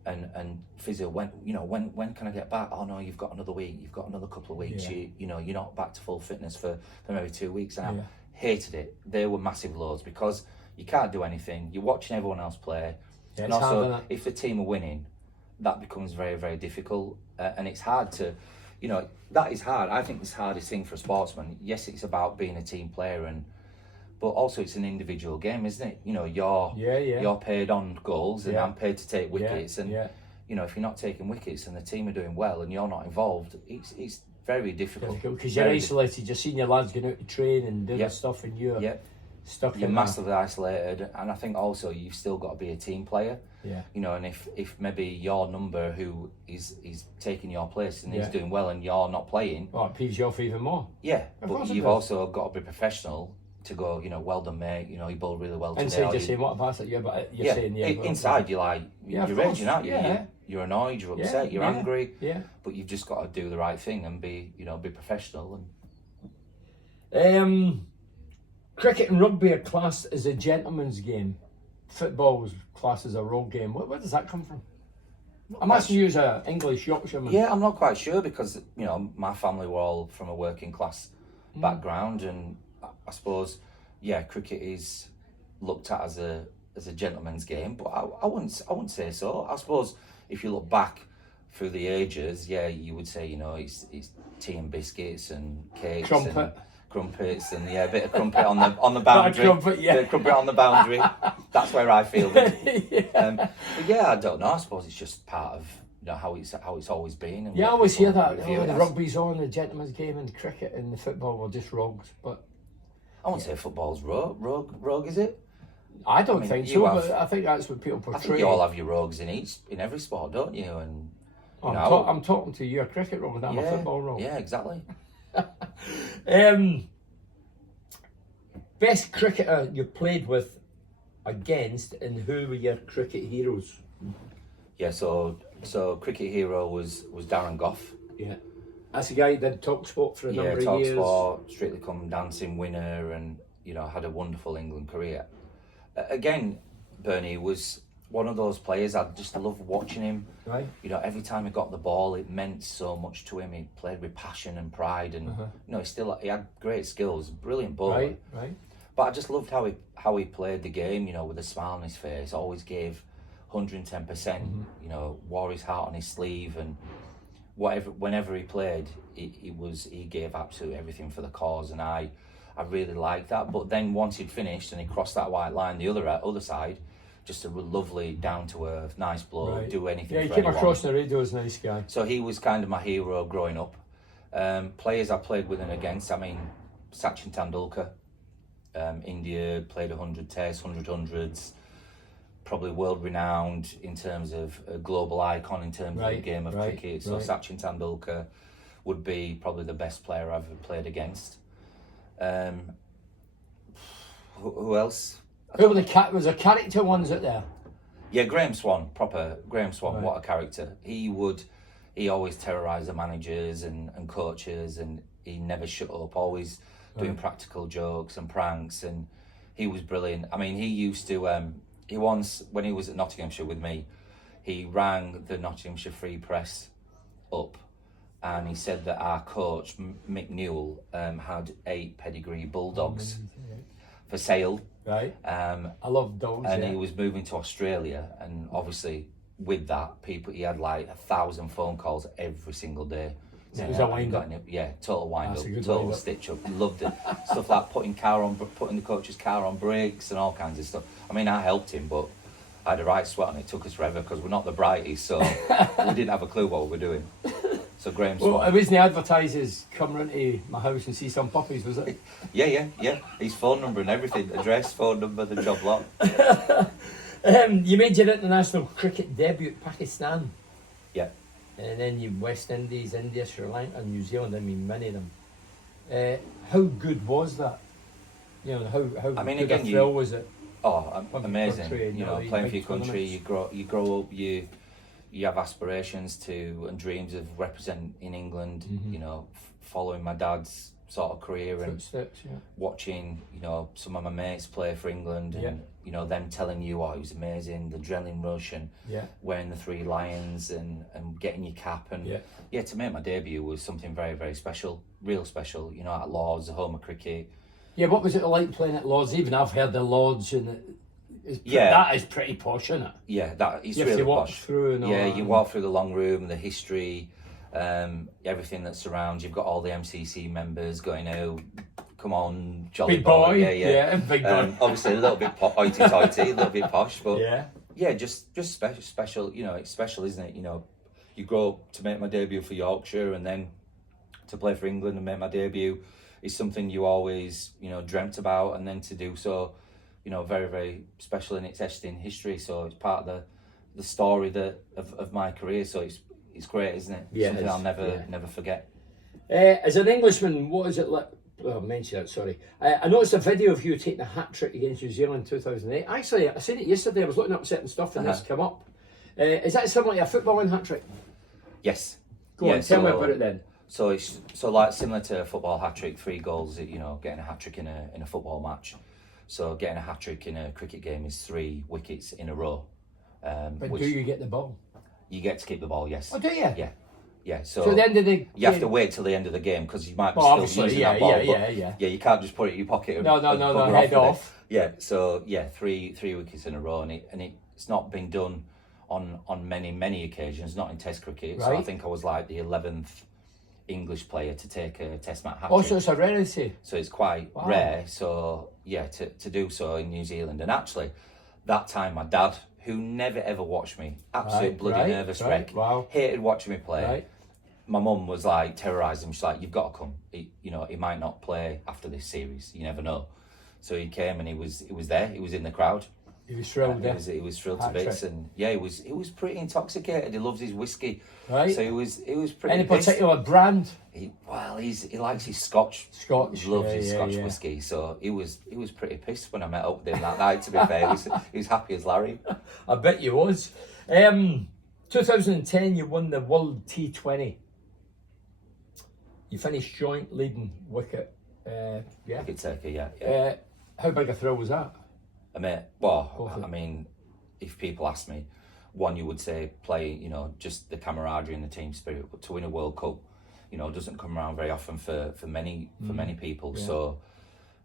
And physio, when can I get back? Oh no, you've got another week. You've got another couple of weeks. Yeah. You're not back to full fitness for maybe 2 weeks. And Yeah. I hated it. They were massive lows because you can't do anything. You're watching everyone else play, Yeah, and it's hard, also isn't it? if the team are winning, that becomes very, very difficult. And it's hard to, that is hard. I think it's the hardest thing for a sportsman. Yes, it's about being a team player, but also it's an individual game, isn't it? You know, you're paid on goals, and I'm paid to take wickets, and you know, if you're not taking wickets and the team are doing well and you're not involved, it's very difficult because you're isolated. You're seeing your lads going out to train and do their stuff, and you're stuck. You're massively isolated, and I think also you've still got to be a team player. Yeah. You know, and if maybe your number who is taking your place and he's doing well and you're not playing, well, it peeves you off even more. Yeah, but you've also got to be professional to go, you know, well done, mate. You know, you bowled really well today. Inside, you're saying what about it? Yeah, but you're saying inside, you're like you're raging, aren't you? Yeah. You're annoyed, you're upset, you're angry. Yeah. But you've just got to do the right thing and be professional. And cricket and rugby are classed as a gentleman's game. Football is classed as a rogue game. Where does that come from? I'm asking you as an English Yorkshireman. Yeah, I'm not quite sure because, you know, my family were all from a working class background, and I suppose, cricket is looked at as a gentleman's game, but I wouldn't say so. I suppose if you look back through the ages, you would say, you know, it's tea and biscuits and cakes and crumpets and a bit of crumpet on the boundary. Bit of crumpet on the boundary. That's where I feel it. But I don't know. I suppose it's just part of, you know, how it's always been. And I always hear that. The rugby's on, the gentleman's game, and cricket and the football were just rogues. But I wouldn't say football's rogue, is it? I don't think so, but I think that's what people portray. I think you all have your rogues in every sport, don't you? And I'm talking to you, a cricket rogue, and I'm a football rogue. Yeah, exactly. Best cricketer you played with, against, and who were your cricket heroes? Yeah, so cricket hero was Darren Gough. Yeah, that's a guy that did TalkSport for a number of years. TalkSport, Strictly Come Dancing winner, and you know, had a wonderful England career. Again, Bernie was one of those players I just loved watching him. Right. You know, every time he got the ball, it meant so much to him. He played with passion and pride, and you know, he had great skills, brilliant bowler. Right. But I just loved how he played the game. You know, with a smile on his face, always gave 110%. You know, wore his heart on his sleeve, and whenever he played, he gave absolutely everything for the cause, and I really liked that. But then once he'd finished and he crossed that white line, the other side, just a lovely, down to earth, nice bloke, do anything. Yeah, he came across the radio as a nice guy. So he was kind of my hero growing up. Players I played with and against, I mean, Sachin Tendulkar, India, played 100 tests, 100 hundreds, probably world renowned in terms of a global icon in terms of the game of cricket. So Sachin Tendulkar would be probably the best player I've ever played against. Who else? Who were was there character ones out there? Yeah, Graham Swan, proper Graham Swan. What a character! He always terrorised the managers and coaches, and he never shut up. Always doing practical jokes and pranks, and he was brilliant. I mean, he used to. He once, when he was at Nottinghamshire with me, he rang the Nottinghamshire Free Press up, and he said that our coach Mick Newell had 8 pedigree bulldogs for sale. Right. I love dogs. And he was moving to Australia, and obviously with that, he had like 1,000 phone calls every single day. It was a wind up. Yeah, total wind up, total stitch up. Loved it. Stuff like putting the coach's car on brakes and all kinds of stuff. I mean, I helped him, but I had a right sweat, and it took us forever because we're not the brightest, so we didn't have a clue what we were doing. So Graham Swan. Well, it wasn't the advertisers come round to my house and see some puppies, was it? Yeah. His phone number and everything, address, phone number, the job lot. You made your international cricket debut at Pakistan. Yeah. And then you West Indies, India, Sri Lanka, New Zealand. I mean, many of them. How good was that? You know, how I mean, good again, a thrill was it? Oh, amazing! You know, playing for your country, you grow up, you have aspirations to and dreams of representing England. You know, following my dad's sort of career and watching, you know, some of my mates play for England, and you know, them telling you, oh, it was amazing, the adrenaline rush, and wearing the 3 lions and getting your cap, and to make my debut was something very, very special, real special. You know, at Lords, the home of cricket. Yeah, what was it like playing at Lords? Even I've heard the Lords, and that is pretty posh, isn't it? Yeah, that is really posh. Through and all that, you walk through the long room, the history, everything that surrounds. You've got all the MCC members going out, come on, jolly Big boy, yeah, big boy. Obviously, a little bit hoity-toity, a little bit posh, but yeah, just special. You know, it's special, isn't it? You know, you grow up to make my debut for Yorkshire, and then to play for England and make my debut is something you always, you know, dreamt about, and then to do so, you know, very, very special in its etched in history. So it's part of the story of my career. So it's great, isn't it? Yeah, something I'll never forget. As an Englishman, what is it like? Well, I mentioned that, sorry. I noticed a video of you taking a hat-trick against New Zealand in 2008. Actually, I seen it yesterday. I was looking up certain stuff and this came up. Is that similar to a footballing hat-trick? Yes. Go on, tell me about it then. So it's like similar to a football hat-trick, 3 goals, you know, getting a hat-trick in a football match. So getting a hat-trick in a cricket game is 3 wickets in a row. But do you get the ball? You get to keep the ball, yes. Oh, do you? Yeah. So at the end of the you have to wait till the end of the game because you might be still using yeah, that ball. Yeah. Yeah, you can't just put it in your pocket. And, No, head off. Yeah, so yeah, three wickets in a row, and it's not been done on many occasions, not in Test cricket. Right. So I think I was like the 11th English player to take a Test match hat-trick. Oh, so it's a rarity. So it's quite rare. So yeah, to do so in New Zealand, and actually, that time my dad, who never ever watched me, absolute bloody nervous wreck, hated watching me play. Right. My mum was like terrorising him. She's like, "You've got to come. He might not play after this series. You never know." So he came and he was there. He was in the crowd. He was thrilled. He was thrilled to bits, and yeah, he was pretty intoxicated. He loves his whiskey, right? So he was pretty. Any particular brand? He likes his Scotch. Scotch. He loves his Scotch whiskey. So he was pretty pissed when I met up with him that night. To be fair, he was happy as Larry. I bet you was. 2010, you won the World T20. You finished joint leading wicket. Wicket taker, yeah. How big a thrill was that? I mean, if people ask me, one, you would say play, you know, just the camaraderie and the team spirit, but to win a World Cup, you know, doesn't come around very often for many people. Yeah. So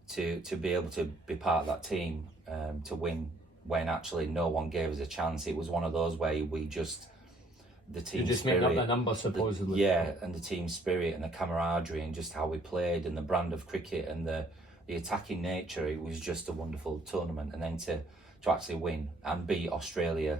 to be able to be part of that team, to win when actually no one gave us a chance, it was one of those where we just the team you just spirit, making up the number supposedly. And the team spirit and the camaraderie and just how we played and the brand of cricket and the attacking nature. It was just a wonderful tournament, and then to actually win and beat Australia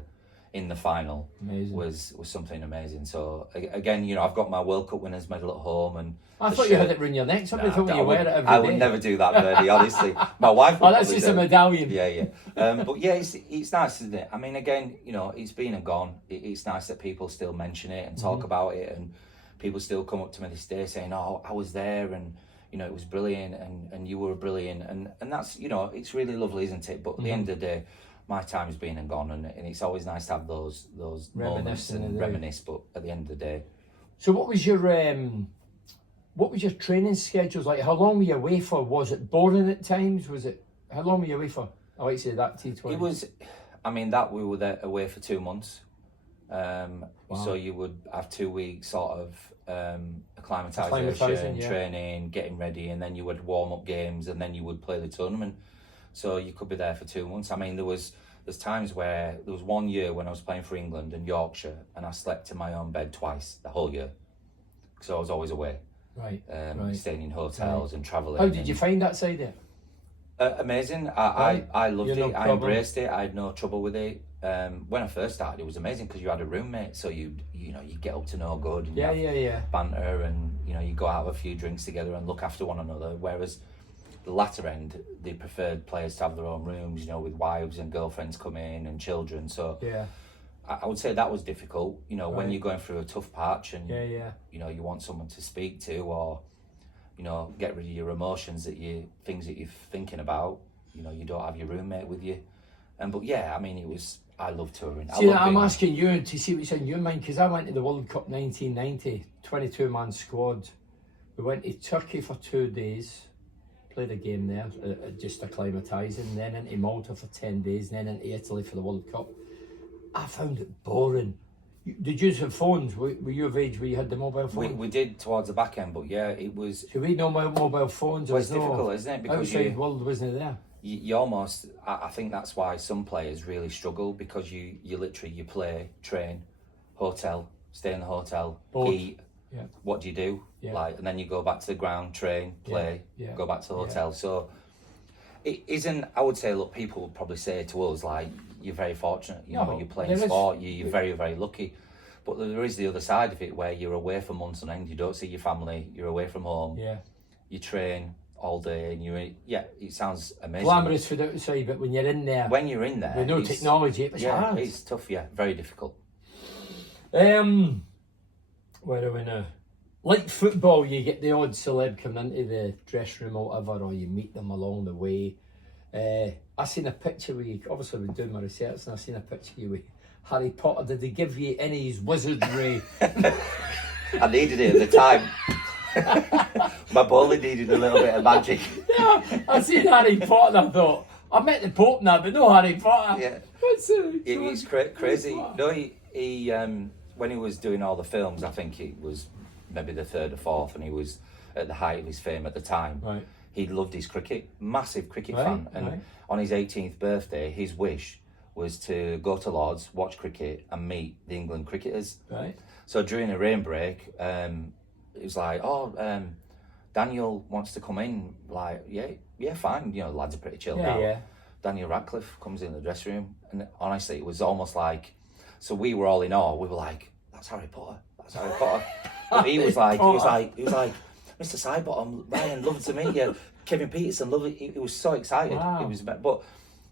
in the final was something amazing. So again, you know, I've got my World Cup winners medal at home, and I thought you had it around your neck. Somebody told me you wear it every day. I would never do that, Birdie, honestly. My wife would. Oh, that's just a medallion. Yeah. But yeah, it's nice, isn't it? I mean, again, you know, it's been and gone. It's nice that people still mention it and talk about it, and people still come up to me this day saying, "Oh, I was there, and you know, it was brilliant, and you were brilliant," and that's, you know, it's really lovely, isn't it? But at the end of the day, my time's been and gone, and it's always nice to have those moments and reminisce. But at the end of the day, so what was your training schedules like? How long were you away for? Was it boring at times? How long were you away for? I like to say that T20. It was, I mean, that we were there away for 2 months. So you would have 2 weeks sort of acclimatisation, training, getting ready, and then you would warm up games, and then you would play the tournament. So you could be there for 2 months. I mean, there's times where there was 1 year when I was playing for England and Yorkshire, and I slept in my own bed twice the whole year, because I was always away. Right. Staying in hotels and travelling. How did you find that side there? Amazing. I loved it. I embraced it. I had no trouble with it. When I first started, it was amazing because you had a roommate, so you get up to no good. And banter, and you know, you go out have a few drinks together and look after one another. Whereas the latter end, they preferred players to have their own rooms, you know, with wives and girlfriends come in and children. So I would say that was difficult, you know, when you're going through a tough patch and you know, you want someone to speak to, or you know, get rid of your emotions, things that you're thinking about. You know, you don't have your roommate with you. But yeah, I mean, I love touring. I'm asking you to see what's in your mind, because I went to the World Cup 1990, 22-man squad. We went to Turkey for 2 days, played a game there, just acclimatising, then into Malta for 10 days, then into Italy for the World Cup. I found it boring. Did you have phones? Were you of age where you had the mobile phone? We did towards the back end, but yeah, it was... So we had no mobile phones. Well, it's difficult, isn't it? Because outside world wasn't there. You almost... I think that's why some players really struggle, because you literally, you play, train, hotel, stay in the hotel, eat, Yeah. What do you do? Yeah. Like, and then you go back to the ground, train, play, go back to the hotel. So it isn't. I would say, look, people would probably say to us like, "You're very fortunate. You know, you're playing sport. You're very, very lucky." But there is the other side of it where you're away for months on end. You don't see your family. You're away from home. Yeah. You train all day, and it sounds amazing. Glamorous for the outside, but when you're in there, with no technology, it was hard. It's tough. Yeah, very difficult. Where are we now? Like football, you get the odd celeb coming into the dressing room or whatever, or you meet them along the way. I seen a picture with you, obviously I was doing my research, and I seen a picture of you with Harry Potter. Did they give you any of his wizardry? I needed it at the time. My bowling needed a little bit of magic. Yeah, I seen Harry Potter and I thought, I met the Pope now, but no Harry Potter. Yeah. It's crazy. No, he when he was doing all the films, I think it was maybe the third or fourth, and he was at the height of his fame at the time. Right. He loved his cricket, massive cricket fan, and on his 18th birthday, his wish was to go to Lord's, watch cricket, and meet the England cricketers. Right. So during a rain break, it was like, Daniel wants to come in. Like, yeah, fine. You know, the lads are pretty chilled out. Yeah. Daniel Radcliffe comes in the dressing room, and honestly, it was almost like, so we were all in awe. We were like, "That's Harry Potter. That's Harry Potter." But he was like, "Mr. Sidebottom, Ryan, lovely to meet you. Kevin Peterson, lovely." He was so excited. Wow. He was, but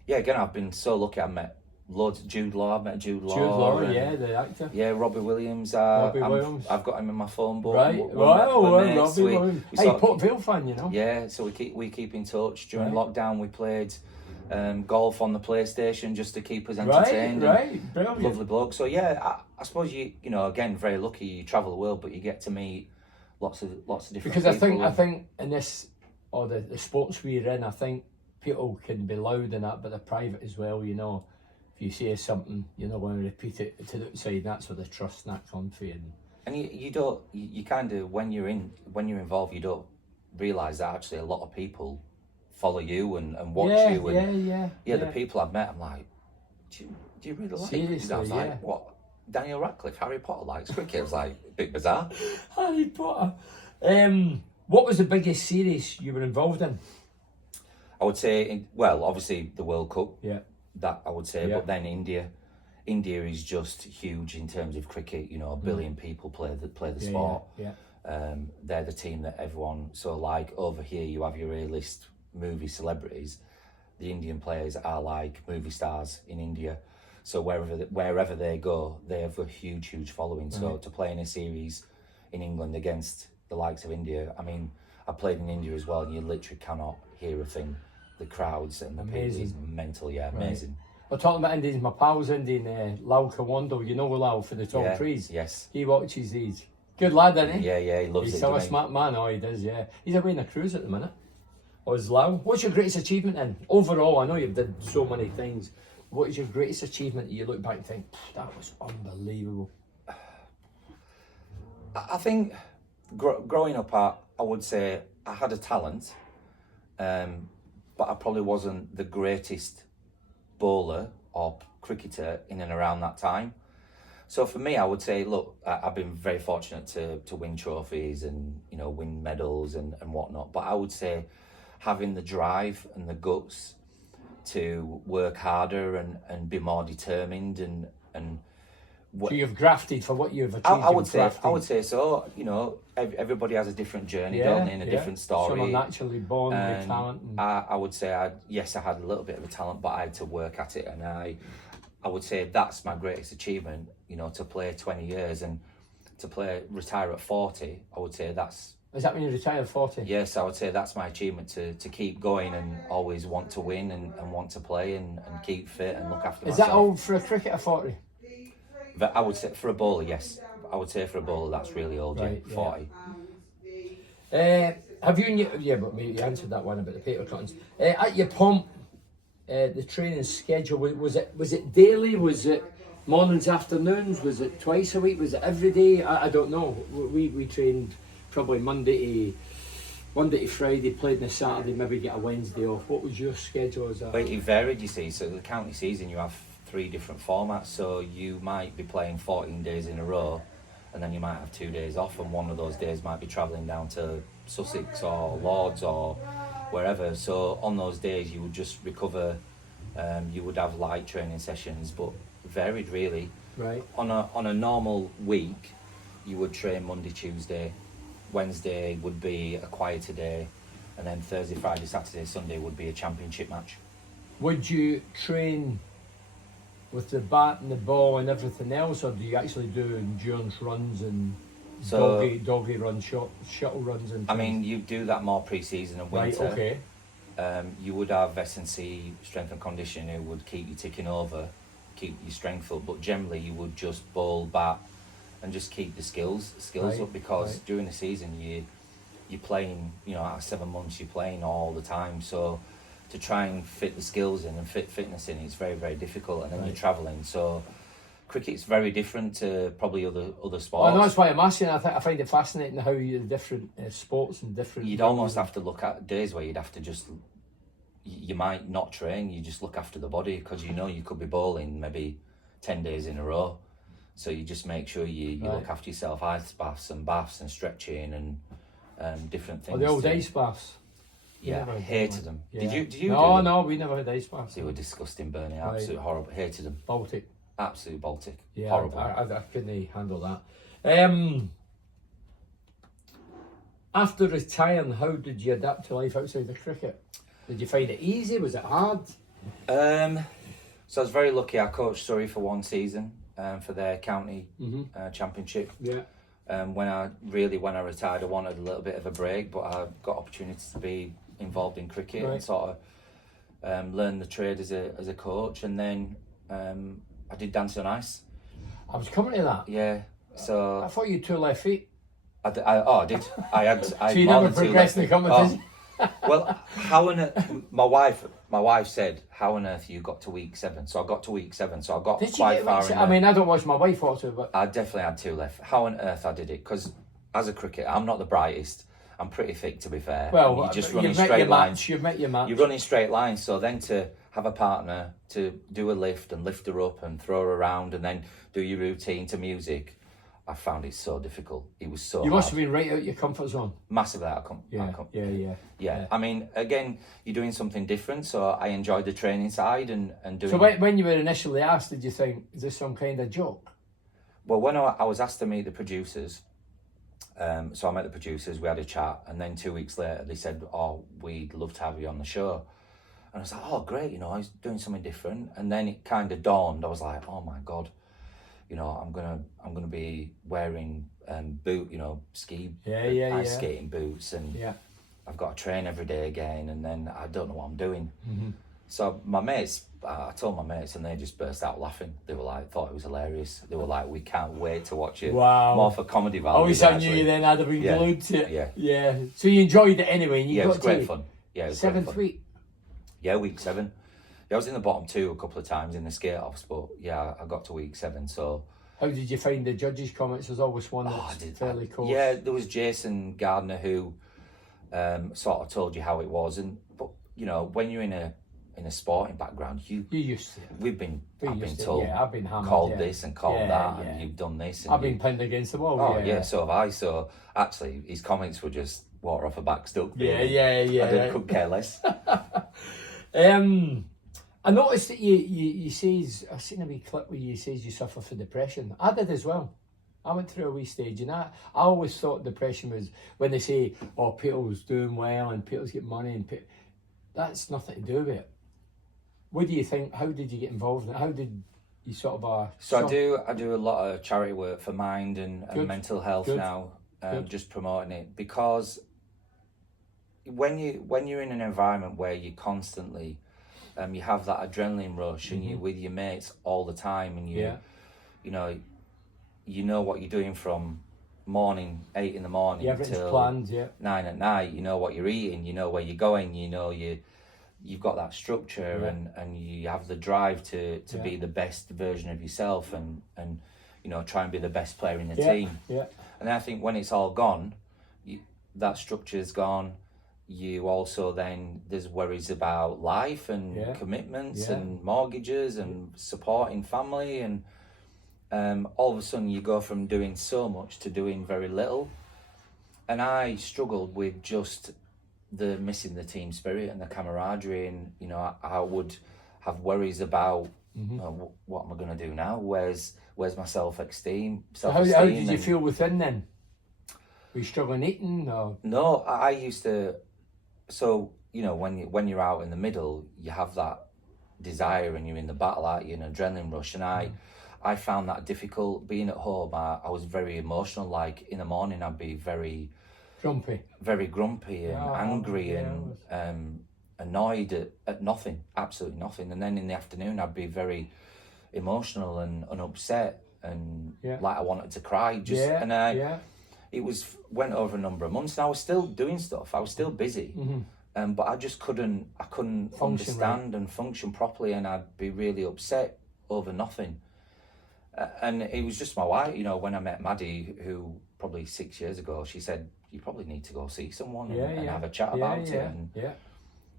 yeah, again, I've been so lucky. I met loads. Jude Law, I've met Jude Law. The actor. Yeah, Robbie Williams. Williams. I've got him in my phone book. Right. Robbie Williams. Hey, Port Vale fan, you know. Yeah, so we keep in touch. During lockdown, we played golf on the PlayStation just to keep us entertained. Right. Brilliant. Lovely bloke. So yeah, I suppose you know, again, very lucky. You travel the world, but you get to meet lots of different because people. I think in this, or the sports we're in, I think people can be loud in that, but they're private as well, you know. If you say something, you're not going to repeat it to the outside, and that's where the trust and that comes for you. And you kind of, when you're involved, you don't realise that actually a lot of people follow you and watch you. And the people I've met, I'm like, do you really like it? I was like, what? Daniel Radcliffe, Harry Potter likes cricket. I was like, a bit bizarre. Harry Potter. What was the biggest series you were involved in? I would say, obviously the World Cup. Yeah. That I would say, but then India is just huge in terms of cricket. You know, a billion people play the sport. They're the team that everyone. So like over here, you have your A-list movie celebrities. The Indian players are like movie stars in India. So wherever they go, they have a huge following. So to play in a series in England against the likes of India, I mean, I played in India as well, and you literally cannot hear a thing. The crowds and the people is mental, amazing. We're talking about Indians. My pal's Indian, Lal Kawando. You know Lal for the tall trees? Yes. He watches these. Good lad, isn't he? Yeah, he loves it. He's still a smart man. Oh, he does, yeah. He's away on a cruise at the minute. Or is Lal? What's your greatest achievement in? Overall, I know you've done so many things. What is your greatest achievement that you look back and think, that was unbelievable? I think growing up, I would say I had a talent. But I probably wasn't the greatest bowler or cricketer in and around that time. So for me, I would say, look, I've been very fortunate to win trophies and, you know, win medals and whatnot. But I would say having the drive and the guts to work harder and be more determined and so you've grafted for what you've achieved. I would say so. You know, everybody has a different journey, don't they, and a different story. Some are naturally born with talent. I would say, I had a little bit of a talent, but I had to work at it, and I would say that's my greatest achievement. You know, to play 20 years and to retire at 40. I would say that's. Is that when you retire at 40? Yes, I would say that's my achievement, to keep going and always want to win and want to play and keep fit and look after myself. Is that old for a cricketer, 40? But I would say for a bowler, yes. I would say for a bowler, that's really old, right, 40. Have you, but you answered that one about the paper cuttings. At your pump, the training schedule, was it daily? Was it mornings, afternoons? Was it twice a week? Was it every day? I don't know. We trained probably Monday to Friday, played on a Saturday, maybe get a Wednesday off. What was your schedule as that? Well, it varied, you see. So the county season, you have 3 different formats, so you might be playing 14 days in a row and then you might have 2 days off, and one of those days might be travelling down to Sussex or Lords or wherever. So on those days you would just recover. You would have light training sessions, but varied really. Right. On a normal week, you would train Monday, Tuesday, Wednesday would be a quieter day, and then Thursday, Friday, Saturday, Sunday would be a championship match. Would you train with the bat and the ball and everything else, or do you actually do endurance runs and doggy runs, shuttle runs and things? I mean, you do that more pre-season and winter. Right, okay. You would have S&C, strength and conditioning, who would keep you ticking over, keep your strength up, but generally you would just bowl, bat, and just keep the skills Right, up, because right. during the season you're playing, you know, out of 7 months you're playing all the time, so to try and fit the skills in and fit fitness in, it's very, very difficult, and then Right. you're travelling, so cricket's very different to probably other sports. Well, that's why I'm asking. I find it fascinating how you different sports and different. You'd almost have to look at days where you'd have to just, you might not train, you just look after the body, because you know you could be bowling maybe 10 days in a row, so you just make sure you Right. look after yourself, ice baths and stretching and different things. Or the old to- ice baths. We Yeah, never had hated one. them. Yeah. Did you No, do them? no, we never had ice baths. They were disgusting, Bernie, Right. absolute horrible, hated them, Baltic. absolute Baltic, Yeah, horrible. I couldn't handle that. After retiring, how did you adapt to life outside of cricket? Did you find it easy? Was it hard? So I was very lucky. I coached Surrey for one season for their county championship. Yeah. When I retired, I wanted a little bit of a break, but I got opportunities to be involved in cricket Right. and sort of learn the trade as a coach, and then I did dancing on ice. I was coming to that. Yeah, so I thought you had 2 left feet. I did. I had So you more never than two progressed in the left feet. competition? Well, how on earth, my wife said, how on earth you got to week 7? So I got to week 7, so I got Did you quite get, far in I there. mean, I don't watch my wife watch it, but I definitely had 2 left. How on earth I did it? Because as a cricketer, I'm not the brightest. I'm pretty thick, to be fair. well, And you're just you've running met straight your lines. match. You've met your match. You're running straight lines, so then to have a partner to do a lift and lift her up and throw her around and then do your routine to music, I found it so difficult. It was so You must hard. have been right out your comfort zone. Massively out of Yeah, yeah. Yeah, I mean, again, you're doing something different, so I enjoyed the training side and doing... So when you were initially asked, did you think, is this some kind of joke? Well, when I was asked to meet the producers, so I met the producers, we had a chat, and then 2 weeks later they said, oh, we'd love to have you on the show. And I was like, oh, great, you know, I was doing something different. And then it kind of dawned, I was like, oh my God, you know, I'm gonna be wearing ski ice skating boots, and Yeah. I've got to train every day again, and then I don't know what I'm doing. Mm-hmm. So my mates, I told my mates, and they just burst out laughing. They were like, thought it was hilarious. They were like, we can't wait to watch it. Wow. More for comedy value. Always than I knew actually- you then had to be Yeah, glued to it. yeah. Yeah. So you enjoyed it anyway, and you Yeah, it got was great to fun. Yeah, it was great 7th fun. week. Yeah, week 7. Yeah, I was in the bottom 2 a couple of times in the skate offs, but yeah, I got to week 7. So How did you find the judges' comments? There's always one that's fairly close. Yeah, there was Jason Gardner who sort of told you how it was, but you know, when you're in a sporting background, You used to. I've been used to, told, yeah, I've been hammered, called yeah. this and called Yeah, that, yeah. and you've done this. And I've been pinned against the wall. Oh yeah, yeah, so have I. So actually, his comments were just water off a back duck. Yeah, really. yeah. Couldn't care less. I noticed that you says, I've seen a wee clip where you says you suffer from depression. I did as well. I went through a wee stage, and I always thought depression was when they say, oh, Peter's doing well and Peter's getting money, and that's nothing to do with it. What do you think? How did you get involved in it? How did you sort of... So I do a lot of charity work for mind and mental health Good. now, Good. just promoting it, because when you're in an environment where you constantly you have that adrenaline rush and you're with your mates all the time, and you know what you're doing from morning 8 in the morning everything's till planned, yeah. 9 at night. You know what you're eating, you know where you're going, you know you've got that structure, and you have the drive to be the best version of yourself, and you know, try and be the best player in the team. Yeah. And I think when it's all gone, that structure's gone. You also then, there's worries about life and commitments and mortgages and supporting family, and all of a sudden you go from doing so much to doing very little. And I struggled with just the missing the team spirit and the camaraderie, and you know, I would have worries about what am I going to do now? Where's my self-esteem? How did you feel within then? Were you struggling eating or? No, I used to. So you know, when you're out in the middle, you have that desire and you're in the battle, aren't you? An adrenaline rush, and I found that difficult. Being at home, I was very emotional. Like in the morning, I'd be very grumpy and angry and annoyed at nothing, absolutely nothing. And then in the afternoon, I'd be very emotional and upset and like I wanted to cry. It went over a number of months, and I was still doing stuff. I was still busy, but I just couldn't understand and function properly, and I'd be really upset over nothing. And it was just my wife, you know, when I met Maddie, who probably 6 years ago, she said, you probably need to go see someone and have a chat about it.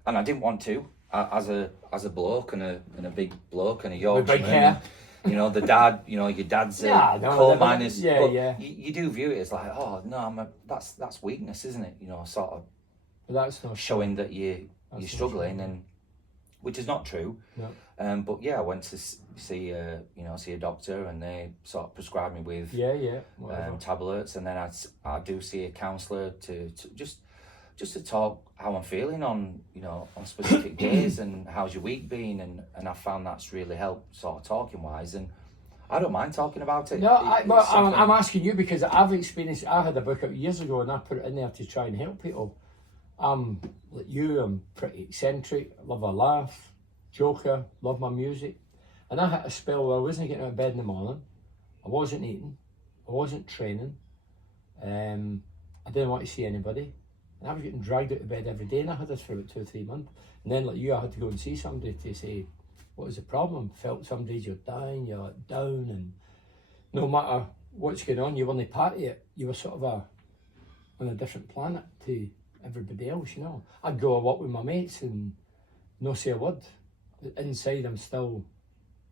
And I didn't want to, as a bloke and a big bloke and a Yorkshireman. You know, the dad, you know, your dad's coal miners. You do view it as like, oh, no, that's weakness, isn't it? You know, sort of that's not showing that you're struggling, and which is not true. No. But yeah, I went to see a doctor, and they sort of prescribed me with tablets, and then I do see a counsellor to just to talk how I'm feeling on specific days, and how's your week been, and I found that's really helped sort of talking wise, and I don't mind talking about it. No, I'm asking you because I've experienced. I had a book out years ago, and I put it in there to try and help people. I'm like you. I'm pretty eccentric. Love a laugh, joker. Love my music. And I had a spell where I wasn't getting out of bed in the morning. I wasn't eating. I wasn't training. I didn't want to see anybody. And I was getting dragged out of bed every day, and I had this for about 2 or 3 months. And then, like you, I had to go and see somebody to say, what was the problem? Felt some days you're dying, you're down, and no matter what's going on, you weren't part of it. You were sort of on a different planet to everybody else, you know. I'd go walk with my mates and no say a word. Inside, I'm still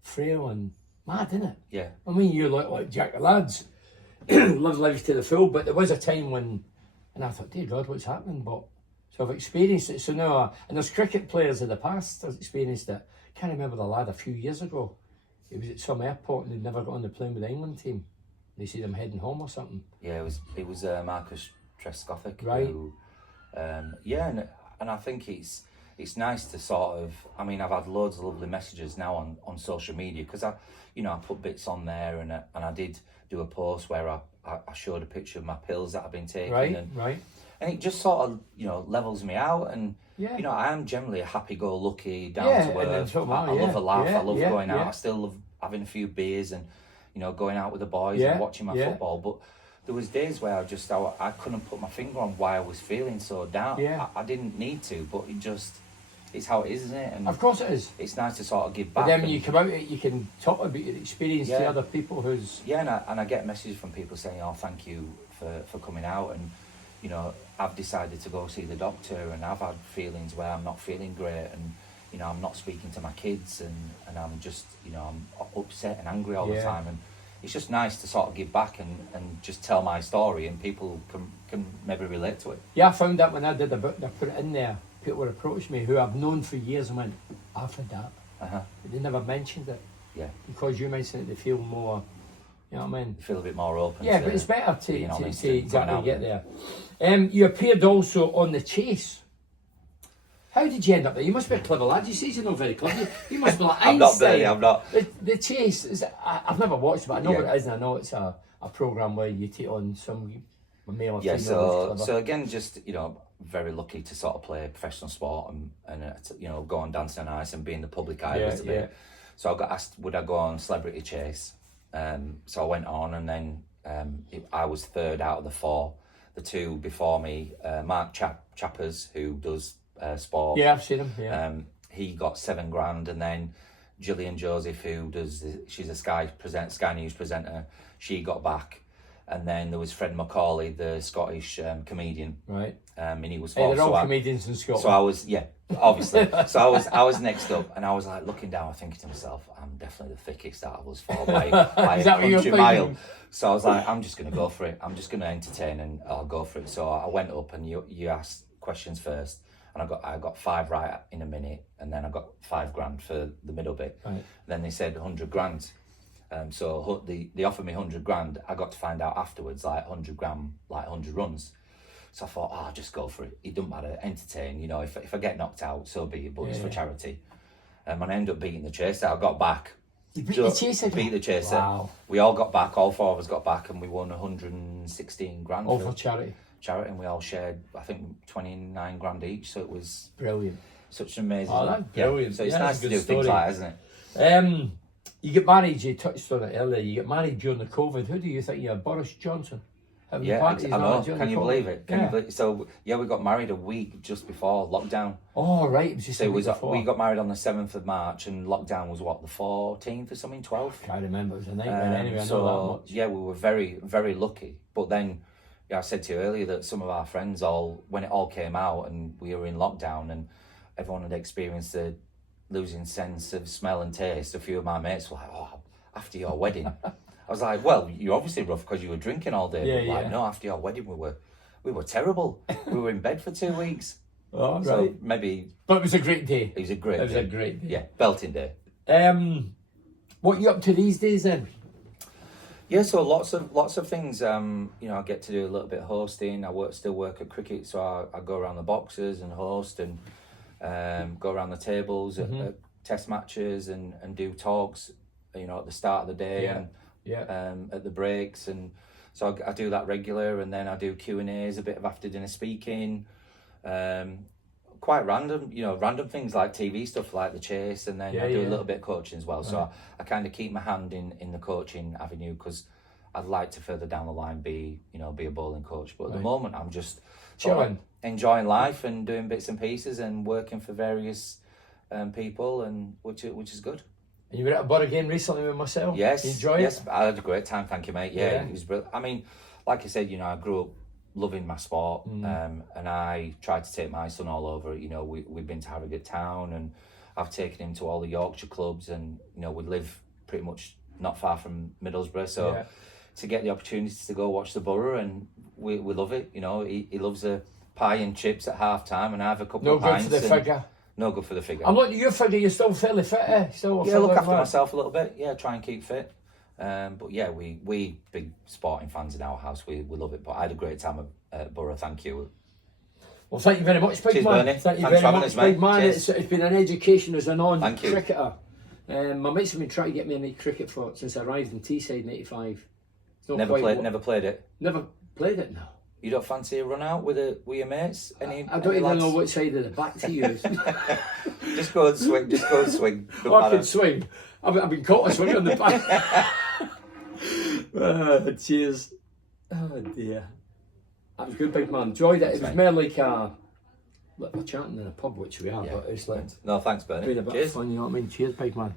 frail and mad, innit? Yeah. I mean, you look like Jack the Lads, live life to the full, but there was a time when, and I thought, dear God, what's happening? But so I've experienced it. So now, and there's cricket players of the past I've experienced it. I can't remember the lad a few years ago. He was at some airport and he'd never got on the plane with the England team. They said him heading home or something. Yeah, it was Marcus Trescothick. Right. Who, and I think it's nice to sort of. I mean, I've had loads of lovely messages now on social media, because I put bits on there, and I did do a post where I showed a picture of my pills that I've been taking. Right. And it just sort of levels me out, and I am generally a happy-go-lucky, down to earth. I love a laugh. I love going out. I still love having a few beers and going out with the boys and watching my football. But there was days where I couldn't put my finger on why I was feeling so down. I didn't need to, but it's how it is, isn't it? And of course it is. It's nice to sort of give back. But then when you come out of it, you can talk about your experience to other people who's... Yeah, and I get messages from people saying, oh, thank you for coming out, and I've decided to go see the doctor, and I've had feelings where I'm not feeling great, and I'm not speaking to my kids, and I'm just I'm upset and angry all the time, and it's just nice to sort of give back and just tell my story, and people can maybe relate to it. Yeah, I found that when I did the book, I put it in there, people would approach me who I've known for years and went, I've had that. But they never mentioned it. Yeah. Because you mentioned it, they feel more, you know what I mean? You feel a bit more open. Yeah, but it's better to exactly get there. You appeared also on The Chase. How did you end up there? You must be a clever lad. You say you're not very clever. You must be like Einstein. I'm not. The Chase, I've never watched it, but I know what it is, and I know it's a programme where you take on some male or female. So again, just, very lucky to sort of play professional sport and go on dancing on ice and be in the public eye a little bit. So I got asked, would I go on Celebrity Chase? So I went on, and then I was third out of the 4. The 2 before me, Mark Chappers, who does sport. Yeah, I've seen him. Yeah. He got $7,000, and then Gillian Joseph, who she's a Sky News presenter, she got back and then there was Fred Macaulay, the Scottish comedian, Right. and he was Hey, fourth. they're all So comedians in Scotland. so I was, yeah, obviously. So I was next up, and I was like looking down, thinking to myself, I'm definitely the thickest out of us four by Is a that what you were country mile. thinking? So I was like, I'm just going to go for it. I'm just going to entertain, and I'll go for it. So I went up, and you asked questions first, and I got 5 right in a minute, and then I got $5,000 for the middle bit. Right. Then they said $100,000. So they offered me $100,000. I got to find out afterwards, like $100,000, like 100 runs. So I thought, I'll just go for it. It doesn't matter, entertain. You know, if I get knocked out, so be it. But it's for charity. And I ended up beating the chaser. I got back. You beat the chaser? Beat the chaser. Wow. We all got back. All 4 of us got back, and we won $116,000 All for charity. Charity, and we all shared, I think, $29,000 each. So it was Brilliant. such an amazing. Oh, that's brilliant. So it's Yeah, nice that's a to do good things story. like that, isn't it? You get married, you touched on it earlier, you get married during the COVID. Who do you think you're? Boris Johnson? Having Yeah, parties I know. during Can the you COVID? believe it? Can Yeah. you believe? So yeah, we got married a week just before lockdown. Oh, right. It was just So a it week was before. we got married on the 7th of March, and lockdown was what, the 14th or something, 12th. I can't remember. It was a nightmare anyway. I know that much. yeah, we were very, very lucky. But then, yeah, I said to you earlier that some of our friends when it all came out and we were in lockdown and everyone had experienced the losing sense of smell and taste. A few of my mates were like, "Oh, after your wedding," I was like, "Well, you're obviously rough because you were drinking all day." Yeah, but like, yeah. no, after your wedding, we were terrible. We were in bed for 2 weeks. Oh, right. So maybe But it was a great day. it was a great. It was day. a great day. Yeah, belting day. What are you up to these days then? Yeah, so lots of things. You know, I get to do a little bit of hosting. Still work at cricket, so I go around the boxes and host and go around the tables at test matches and do talks. You know, at the start of the day and at the breaks, and so I do that regular, and then I do Q&As, a bit of after dinner speaking. Quite random, you know, random things like TV stuff like the chase, and then I do a little bit of coaching as well. Right. So I kind of keep my hand in the coaching avenue because I'd like to further down the line be a bowling coach. But at the moment I'm just sort of enjoying life and doing bits and pieces and working for various people, and which is good. And you were at a bar again recently with myself? Yes. You enjoy yes, it? I had a great time, thank you, mate. Yeah. It was brilliant. I mean, like I said, you know, I grew up loving my sport, and I tried to take my son all over. You know, we've been to Harrogate Town, and I've taken him to all the Yorkshire clubs, and you know, we live pretty much not far from Middlesbrough, so to get the opportunity to go watch the Borough, and we love it. You know, he loves a pie and chips at half time, and I have a couple of pints. No good for the figure. No good for the figure. I'm looking at your figure, you're still fairly fit, eh? Still look after myself a little bit. Yeah, try and keep fit. But yeah, we big sporting fans in our house. We love it. But I had a great time at Borough. Thank you. Well, thank you very much, big Cheers, man. Bernie. Thank you Thanks very for having much, us, mate. big man. Cheers. It's been an education as a non-cricketer. Thank My mates have been trying to get me into cricket since I arrived in Teesside in '85. Never played it. Never played it. No. You don't fancy a run out with your mates? I don't even know which side of the bat to use. Just go and swing. Just go and swing. I can swing. I've been caught a swing on the back. Cheers. Oh dear. That was good, big man. Enjoyed it. It was more like we're chatting in a pub, which we are, but it's like No, thanks, Bernie. been a bit of fun, you know what I mean? Cheers, big man.